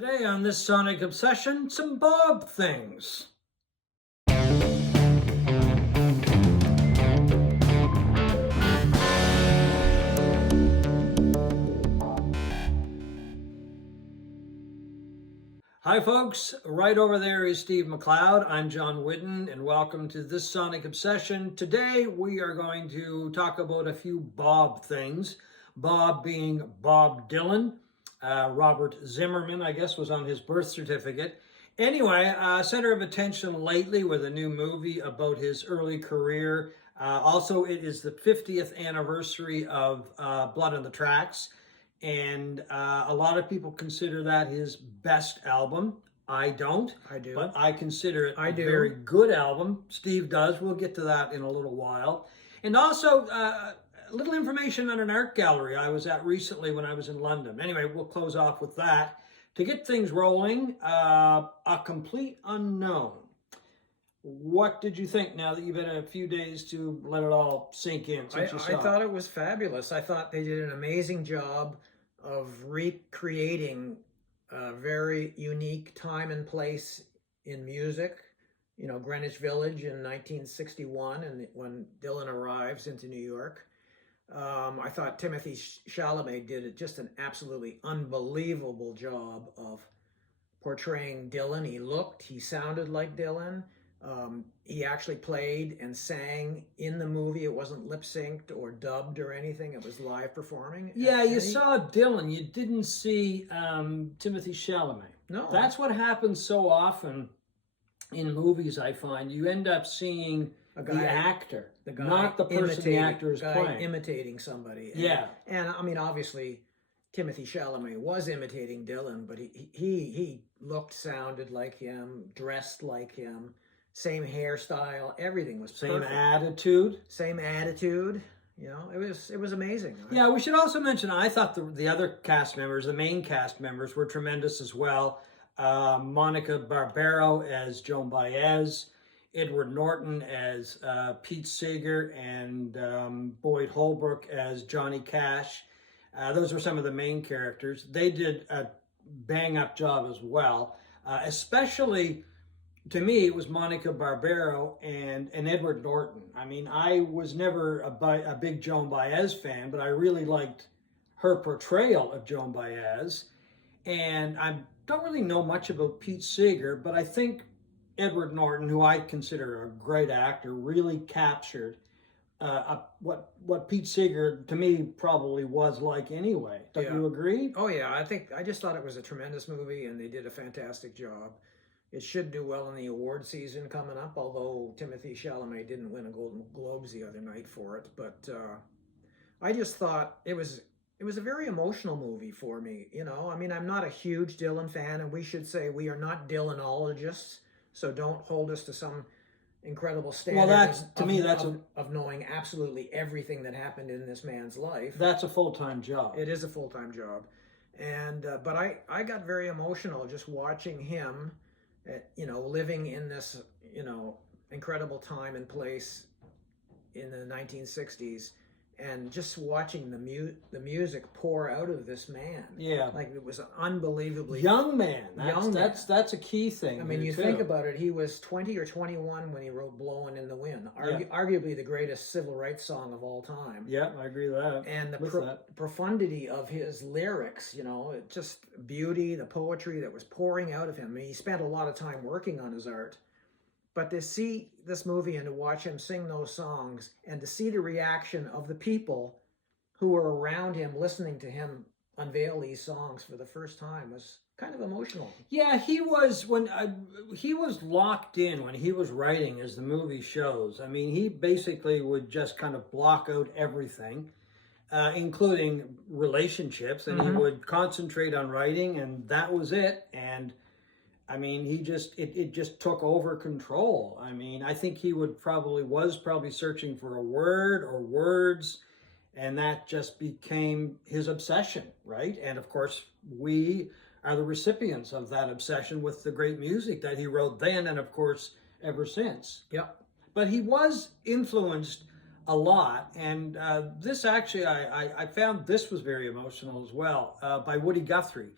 Today on this Sonic Obsession, some Bob things. Hi folks, right over there is Steve McLeod. I'm John Whidden and welcome to this Sonic Obsession. Today we are going to talk about a few Bob things. Bob being Bob Dylan. Robert Zimmerman, I guess, was on his birth certificate. Anyway, center of attention lately with a new movie about his early career. Also, it is the 50th anniversary of Blood on the Tracks, and a lot of people consider that his best album. I don't. I do. But I consider it a very good album. Steve does. We'll get to that in a little while. And also, a little information on an art gallery I was at recently when I was in London. Anyway, we'll close off with that. To get things rolling, A Complete Unknown. What did you think now that you've had a few days to let it all sink in since you saw it? I thought it was fabulous. I thought they did an amazing job of recreating a very unique time and place in music. You know, Greenwich Village in 1961, and when Dylan arrives into New York. I thought Timothy Chalamet did just an absolutely unbelievable job of portraying Dylan. He sounded like Dylan. He actually played and sang in the movie. It wasn't lip synced or dubbed or anything. It was live performing. Yeah, you saw Dylan. You didn't see Timothy Chalamet. No. That's what happens so often in movies, I find. You end up seeing the actor, not the person the actor is playing. Imitating somebody. Yeah. And I mean, obviously, Timothy Chalamet was imitating Dylan, but he looked, sounded like him, dressed like him, same hairstyle, everything was perfect. Same attitude. You know, it was amazing. Yeah, we should also mention, I thought the other cast members, the main cast members, were tremendous as well. Monica Barbaro as Joan Baez, Edward Norton as Pete Seeger, and Boyd Holbrook as Johnny Cash. Those were some of the main characters. They did a bang-up job as well. Especially, to me, it was Monica Barbaro and Edward Norton. I mean, I was never a big Joan Baez fan, but I really liked her portrayal of Joan Baez. And I don't really know much about Pete Seeger, but I think Edward Norton, who I consider a great actor, really captured what Pete Seeger, to me, probably was like anyway. Don't you agree? Oh, yeah. I just thought it was a tremendous movie, and they did a fantastic job. It should do well in the award season coming up, although Timothy Chalamet didn't win a Golden Globes the other night for it. But I just thought it was a very emotional movie for me. You know, I mean, I'm not a huge Dylan fan, and we should say we are not Dylanologists. So don't hold us to some incredible standard of knowing absolutely everything that happened in this man's life. That's a full-time job. It is a full-time job. And but I got very emotional just watching him, you know, living in this, you know, incredible time and place in the 1960s. And just watching the music pour out of this man. Yeah. Like, it was an unbelievably... Young man. That's a key thing. I mean, you think about it, he was 20 or 21 when he wrote Blowin' in the Wind. Arguably the greatest civil rights song of all time. Yeah, I agree with that. And the profundity of his lyrics, you know, just beauty, the poetry that was pouring out of him. I mean, he spent a lot of time working on his art. But to see this movie and to watch him sing those songs and to see the reaction of the people who were around him listening to him unveil these songs for the first time was kind of emotional. Yeah, he was locked in when he was writing, as the movie shows. I mean, he basically would just kind of block out everything, including relationships, and he would concentrate on writing, and that was it. And I mean, it just took over control. I mean, I think he was probably searching for a word or words, and that just became his obsession, right? And of course, we are the recipients of that obsession with the great music that he wrote then, and of course, ever since. Yep. But he was influenced a lot, and this actually, I found this was very emotional as well, by Woody Guthrie.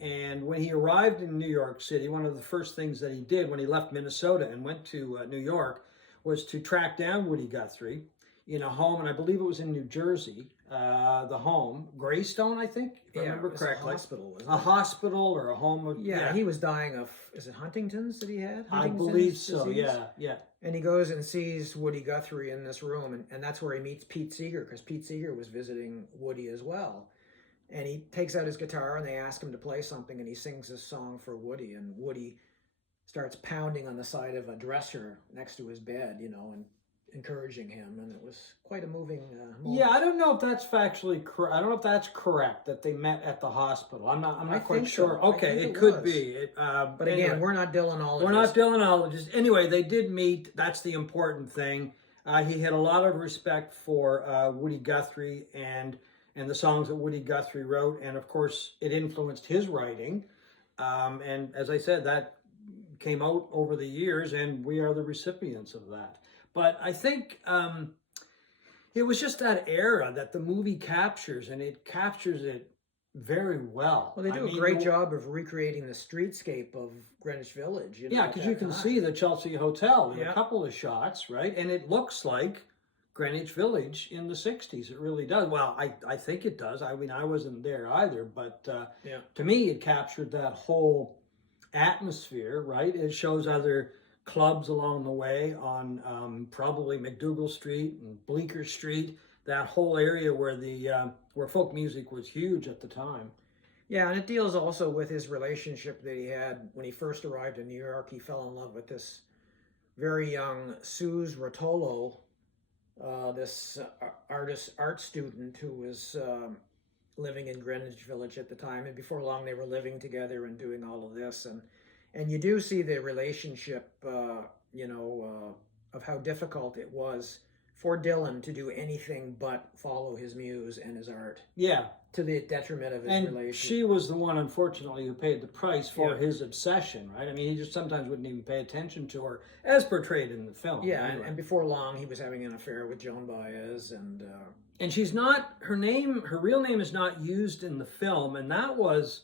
And when he arrived in New York City, one of the first things that he did when he left Minnesota and went to New York was to track down Woody Guthrie in a home, and I believe it was in New Jersey, the home, Greystone, I think, if I remember correctly. A hospital, wasn't a hospital or a home. Yeah, he was dying of, is it Huntington's that he had? I believe so, disease? yeah. And he goes and sees Woody Guthrie in this room, and that's where he meets Pete Seeger, because Pete Seeger was visiting Woody as well. And he takes out his guitar, and they ask him to play something, and he sings this song for Woody, and Woody starts pounding on the side of a dresser next to his bed, and encouraging him, and it was quite a moving moment. Yeah, I don't know if that's factually correct. I don't know if that's correct that they met at the hospital. I'm not quite sure. So. Okay, it could be. But again, anyway, we're not Dylanologists. We're not Dylanologists. Anyway, they did meet. That's the important thing. He had a lot of respect for Woody Guthrie and the songs that Woody Guthrie wrote, and of course, it influenced his writing. And as I said, that came out over the years, and we are the recipients of that. But I think it was just that era that the movie captures, and it captures it very well. Well, they do a great job of recreating the streetscape of Greenwich Village. Yeah, because you can see the Chelsea Hotel in a couple of shots, right? And it looks like Greenwich Village in the 60s. It really does. Well, I think it does. I mean, I wasn't there either, but to me, it captured that whole atmosphere, right? It shows other clubs along the way on probably McDougal Street and Bleecker Street, that whole area where folk music was huge at the time. Yeah, and it deals also with his relationship that he had when he first arrived in New York. He fell in love with this very young Suze Rotolo, this art student who was living in Greenwich Village at the time, and before long they were living together and doing all of this, and you do see the relationship, of how difficult it was for Dylan to do anything but follow his muse and his art. Yeah. To the detriment of his and relationship. She was the one, unfortunately, who paid the price for his obsession, right? I mean, he just sometimes wouldn't even pay attention to her, as portrayed in the film. Yeah, anyway. and before long, he was having an affair with Joan Baez, and she's not, her real name is not used in the film, and that was,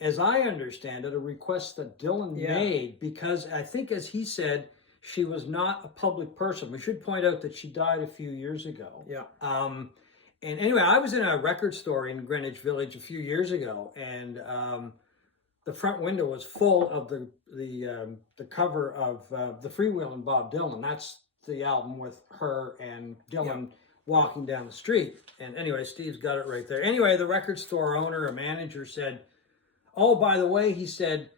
as I understand it, a request that Dylan made, because I think, as he said, she was not a public person. We should point out that she died a few years ago. Yeah. And anyway, I was in a record store in Greenwich Village a few years ago, and the front window was full of the cover of The Freewheelin' Bob Dylan. That's the album with her and Dylan walking down the street. And anyway, Steve's got it right there. Anyway, the record store owner, a manager, said, "Oh, by the way," he said,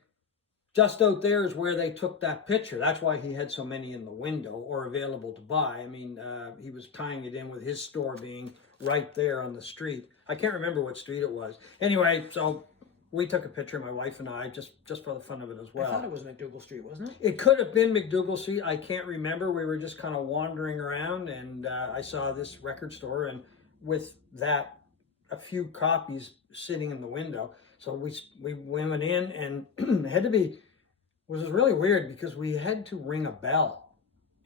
"just out there is where they took that picture." That's why he had so many in the window or available to buy. I mean, he was tying it in with his store being right there on the street. I can't remember what street it was. Anyway, so we took a picture, my wife and I, just for the fun of it as well. I thought it was McDougal Street, wasn't it? It could have been McDougal Street. I can't remember. We were just kind of wandering around, and I saw this record store, and with that, a few copies sitting in the window. So we went in, and it had to be, was really weird because we had to ring a bell,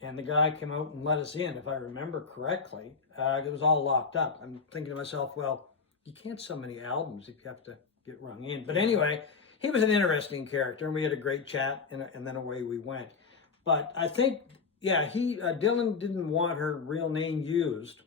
and the guy came out and let us in, if I remember correctly. It was all locked up. I'm thinking to myself, well, you can't sell many albums if you have to get rung in. But anyway, he was an interesting character, and we had a great chat, and then away we went. But I think, Dylan didn't want her real name used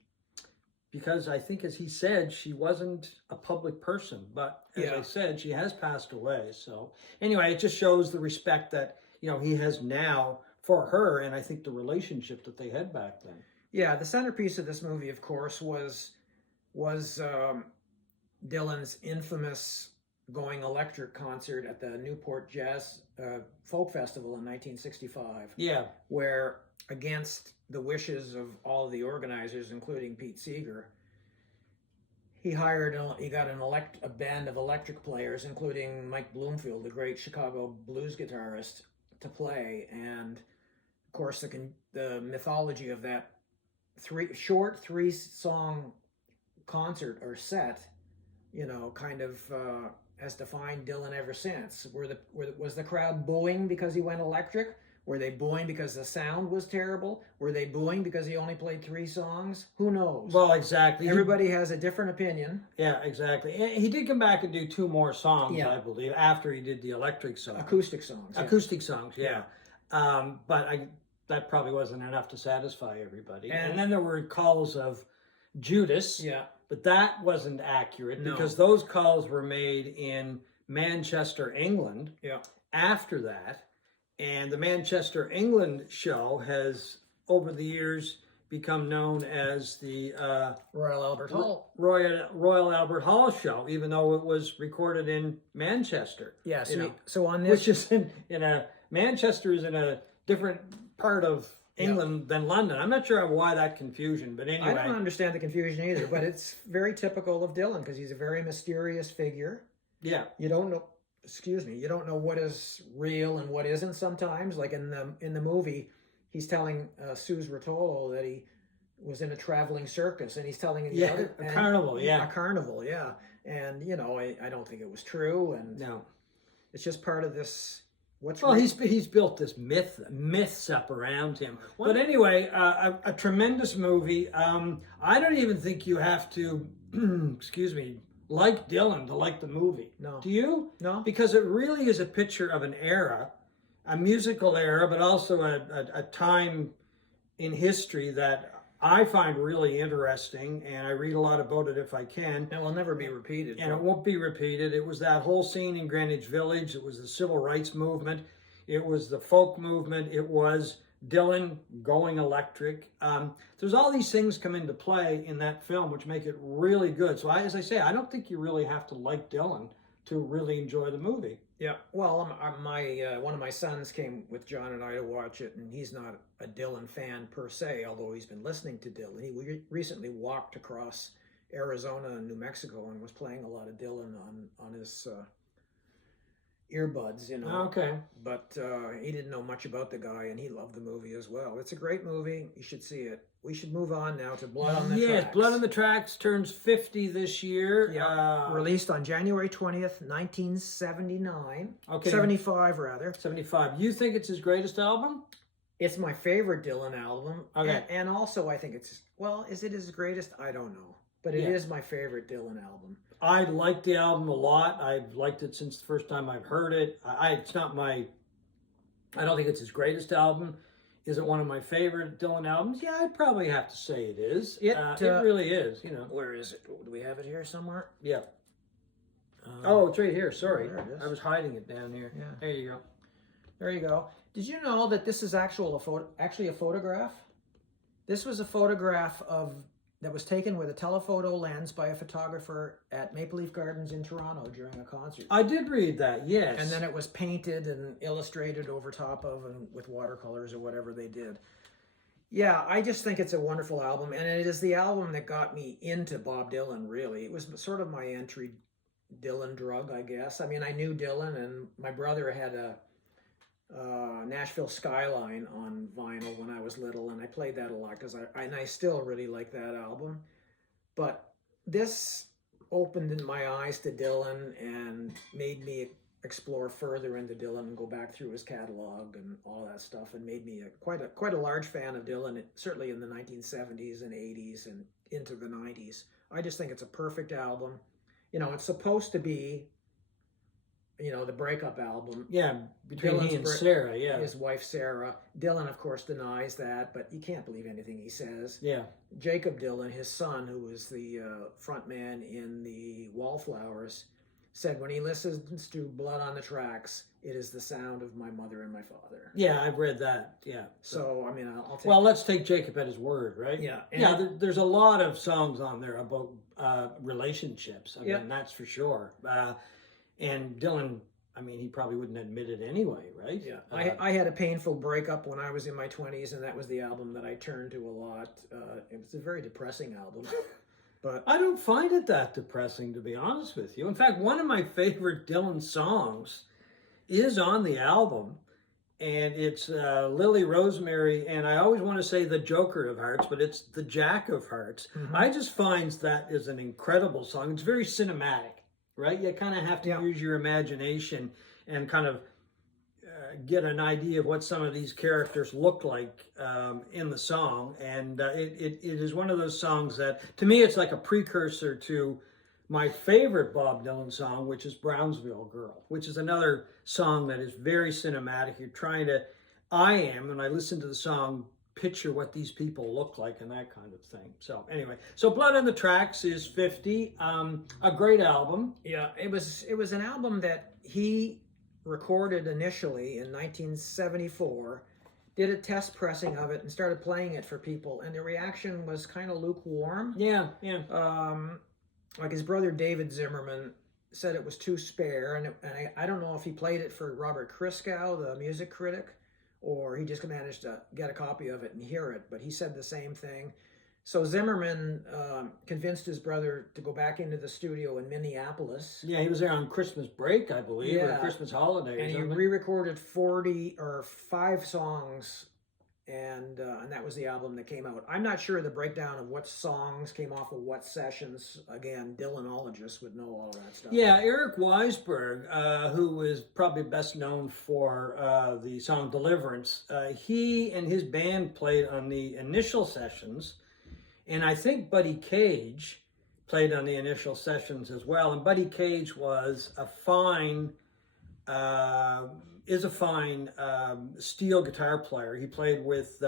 because I think, as he said, she wasn't a public person. But as I said, she has passed away. So anyway, it just shows the respect that, he has now for her, and I think the relationship that they had back then. Yeah, the centerpiece of this movie, of course, was Dylan's infamous Going Electric concert at the Newport Folk Festival in 1965. Yeah. Where, against the wishes of all of the organizers, including Pete Seeger, he got a band of electric players, including Mike Bloomfield, the great Chicago blues guitarist, to play. And of course, the mythology of that three-song concert or set, kind of has defined Dylan ever since. Was the crowd booing because he went electric? Were they booing because the sound was terrible? Were they booing because he only played 3 songs? Who knows? Well, exactly. Everybody has a different opinion. Yeah, exactly. And he did come back and do 2 more songs, Yeah. I believe, after he did the electric song. Acoustic songs. Acoustic songs, yeah. But that probably wasn't enough to satisfy everybody. And then there were calls of Judas. Yeah. But that wasn't accurate No. because those calls were made in Manchester, England. Yeah. After that. And the Manchester, England show has, over the years, become known as the Royal Albert Hall. Royal Albert Hall show, even though it was recorded in Manchester. Yeah, you know, so on this... which is in a, Manchester is in a different part of England than London. I'm not sure why that confusion, but anyway. I don't understand the confusion either, but it's very typical of Dylan because he's a very mysterious figure. Yeah. You don't know, you don't know what is real and what isn't sometimes. Like in the movie, he's telling Suze Rotolo that he was in a traveling circus, and he's telling a carnival, a carnival, yeah. And you know, I don't think it was true, and no, it's just part of this. He's built this myths up around him. But anyway, a tremendous movie. I don't even think you have to, excuse me, like Dylan to like the movie. No. Do you? No. Because it really is a picture of an era, a musical era, but also a time in history that I find really interesting, and I read a lot about it if I can. And will never be repeated. And it won't be repeated. It was that whole scene in Greenwich Village. It was the civil rights movement. It was the folk movement. It was Dylan going electric. There's all these things come into play in that film, which make it really good. So as I say, I don't think you really have to like Dylan to really enjoy the movie. Yeah, well, one of my sons came with John and I to watch it, and he's not a Dylan fan per se, although he's been listening to Dylan. He recently walked across Arizona and New Mexico and was playing a lot of Dylan on his earbuds, you know. Okay. But he didn't know much about the guy, and he loved the movie as well. It's a great movie. You should see it. We should move on now to Blood on the Tracks. Yes, Blood on the Tracks turns 50 this year. Yeah, released on January 20th, 1979. Okay. 75, rather. 75. You think it's his greatest album? It's my favorite Dylan album. Okay. And also I think it's, well, is it his greatest? I don't know. But it is my favorite Dylan album. I like the album a lot. I've liked it since the first time I've heard it. It's not my, I don't think it's his greatest album. Is it one of my favorite Dylan albums? Yeah, I'd probably have to say it is. It really is, you know. Where is it? Do we have it here somewhere? Yeah. Oh, it's right here. Sorry. There it is. I was hiding it down here. Yeah. There you go. There you go. Did you know that this is actually a photograph? This was a photograph that was taken with a telephoto lens by a photographer at Maple Leaf Gardens in Toronto during a concert. I did read that, yes. And then it was painted and illustrated over top of and with watercolors or whatever they did. Yeah, I just think it's a wonderful album, and it is the album that got me into Bob Dylan, really. It was sort of my entry Dylan drug, I guess. I mean, I knew Dylan, and my brother had a Nashville Skyline on vinyl when I was little, and I played that a lot because I still really like that album. But this opened my eyes to Dylan and made me explore further into Dylan and go back through his catalog and all that stuff, and made me quite a large fan of Dylan, certainly in the 1970s and 80s and into the 90s. I just think it's a perfect album. You know, it's supposed to be, you know, the breakup album. Yeah, between he and Sarah, yeah. His wife, Sarah. Dylan, of course, denies that, but you can't believe anything he says. Yeah. Jacob Dylan, his son, who was the front man in the Wallflowers, said when he listens to Blood on the Tracks, it is the sound of my mother and my father. Yeah, I've read that, yeah. So, I mean, I'll take... Well, let's take Jacob at his word, right? Yeah. Yeah, there's a lot of songs on there about relationships. I mean, that's for sure. And Dylan, I mean, he probably wouldn't admit it anyway, right? Yeah. I had a painful breakup when I was in my 20s, and that was the album that I turned to a lot. It was a very depressing album. But I don't find it that depressing, to be honest with you. In fact, one of my favorite Dylan songs is on the album, and it's Lily Rosemary, and I always want to say the Joker of Hearts, but it's the Jack of Hearts. Mm-hmm. I just find that is an incredible song. It's very cinematic, right? You kind of have to use your imagination and kind of get an idea of what some of these characters look like in the song. And it is one of those songs that, to me, it's like a precursor to my favorite Bob Dylan song, which is Brownsville Girl, which is another song that is very cinematic. You're trying to, when I listen to the song, picture what these people look like and that kind of thing. So anyway, so Blood on the Tracks is 50, a great album. Yeah, it was an album that he recorded initially in 1974, did a test pressing of it and started playing it for people, and the reaction was kind of lukewarm. Yeah. Like his brother David Zimmerman said it was too spare, and I don't know if he played it for Robert Christgau, the music critic, or he just managed to get a copy of it and hear it, but he said the same thing. So Zimmerman convinced his brother to go back into the studio in Minneapolis. Yeah, he was there on Christmas break, I believe, or Christmas holiday. And he re-recorded 5 songs, and that was the album that came out. I'm not sure the breakdown of what songs came off of what sessions. Again, Dylanologists would know all of that stuff. Yeah, Eric Weisberg, who is probably best known for the song Deliverance, he and his band played on the initial sessions. And I think Buddy Cage played on the initial sessions as well. And Buddy Cage was a fine steel guitar player. He played with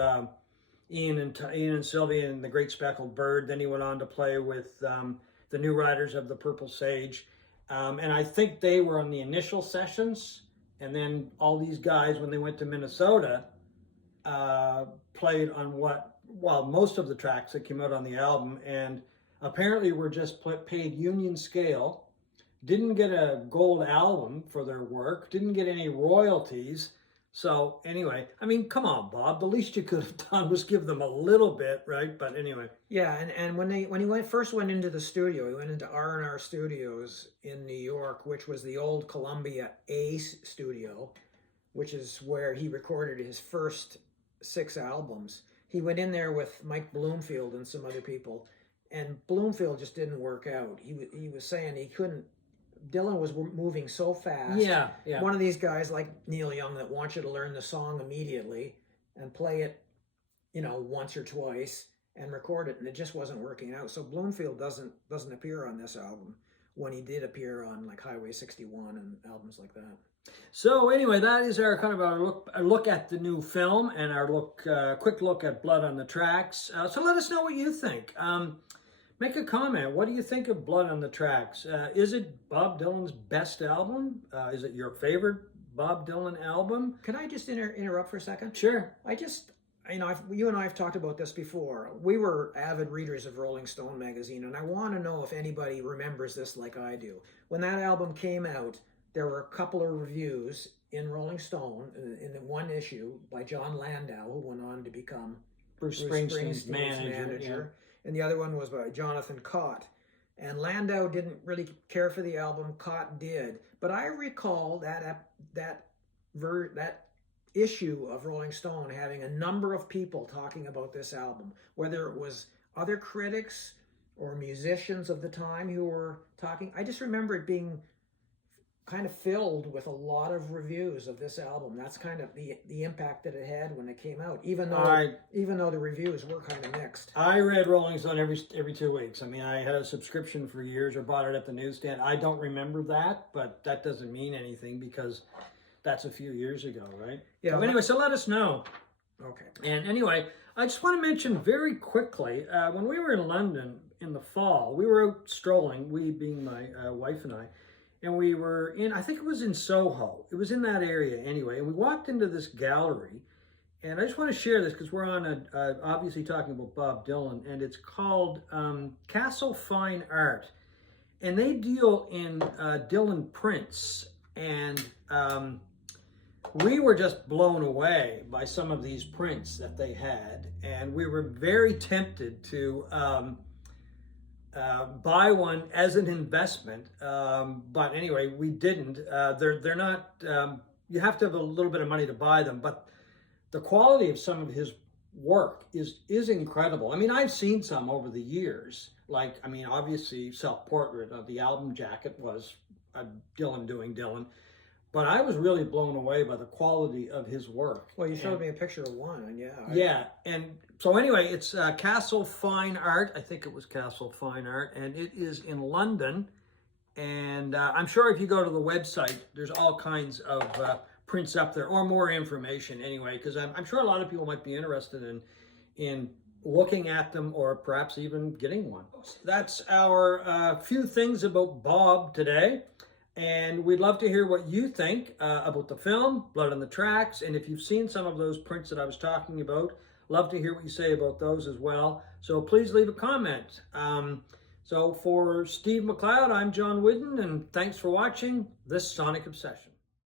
Ian and Sylvia and the Great Speckled Bird. Then he went on to play with the New Riders of the Purple Sage. And I think they were on the initial sessions. And then all these guys, when they went to Minnesota, played on most of the tracks that came out on the album, and apparently were just paid union scale, didn't get a gold album for their work, didn't get any royalties. So anyway, I mean, come on, Bob, the least you could have done was give them a little bit, right? But anyway. Yeah, and when he first went into the studio, he went into R&R Studios in New York, which was the old Columbia A studio, which is where he recorded his first 6 albums. He went in there with Mike Bloomfield and some other people, and Bloomfield just didn't work out. He was saying he couldn't. Dylan was moving so fast. Yeah. One of these guys like Neil Young that wants you to learn the song immediately and play it, once or twice and record it, and it just wasn't working out. So Bloomfield doesn't appear on this album when he did appear on like Highway 61 and albums like that. So anyway, that is our kind of a look at the new film and our quick look at Blood on the Tracks. So let us know what you think. Make a comment. What do you think of Blood on the Tracks? Is it Bob Dylan's best album? Is it your favorite Bob Dylan album? Can I just interrupt for a second? Sure. You and I have talked about this before. We were avid readers of Rolling Stone magazine, and I want to know if anybody remembers this like I do. When that album came out, there were a couple of reviews in Rolling Stone in the one issue by John Landau, who went on to become Bruce Springsteen's manager. And the other one was by Jonathan Cott. And Landau didn't really care for the album. Cott did. But I recall that issue of Rolling Stone having a number of people talking about this album, whether it was other critics or musicians of the time who were talking. I just remember it being kind of filled with a lot of reviews of this album. That's kind of the impact that it had when it came out, even though the reviews were kind of mixed. I read Rolling Stone every 2 weeks. I mean, I had a subscription for years or bought it at the newsstand. I don't remember that, but that doesn't mean anything because that's a few years ago, right? Yeah. So anyway, so let us know. Okay. And anyway, I just want to mention very quickly, when we were in London in the fall, we were out strolling, we being my wife and and we were I think it was in Soho. It was in that area anyway. And we walked into this gallery, and I just want to share this because we're on obviously talking about Bob Dylan, and it's called Castle Fine Art. And they deal in Dylan prints. And we were just blown away by some of these prints that they had. And we were very tempted to buy one as an investment, but anyway, we didn't. They're not. You have to have a little bit of money to buy them, but the quality of some of his work is incredible. I mean, I've seen some over the years. Like, I mean, obviously, Self Portrait of the album jacket was Dylan doing Dylan, but I was really blown away by the quality of his work. Well, you showed me a picture of one, and Yeah, and so anyway, it's Castle Fine Art. I think it was Castle Fine Art, and it is in London. And I'm sure if you go to the website, there's all kinds of prints up there, or more information anyway, because I'm sure a lot of people might be interested in looking at them, or perhaps even getting one. That's our few things about Bob today. And we'd love to hear what you think about the film, Blood on the Tracks. And if you've seen some of those prints that I was talking about, love to hear what you say about those as well. So please leave a comment. So for Steve McLeod, I'm John Whidden, and thanks for watching this Sonic Obsession.